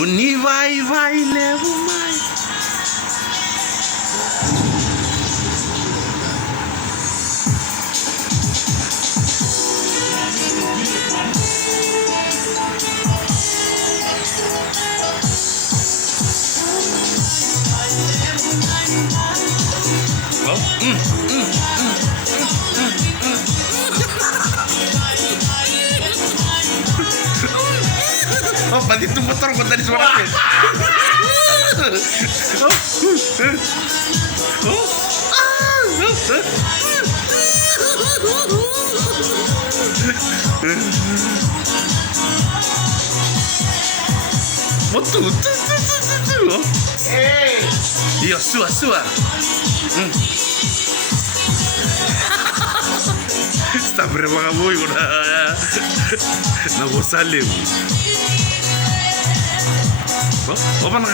Uni vai levo mai. Oh, pati itu motor kok tadi suaranya. Motor tuh. Iya, sua. Sta berapa kamu udah nggak salim. Oh, open.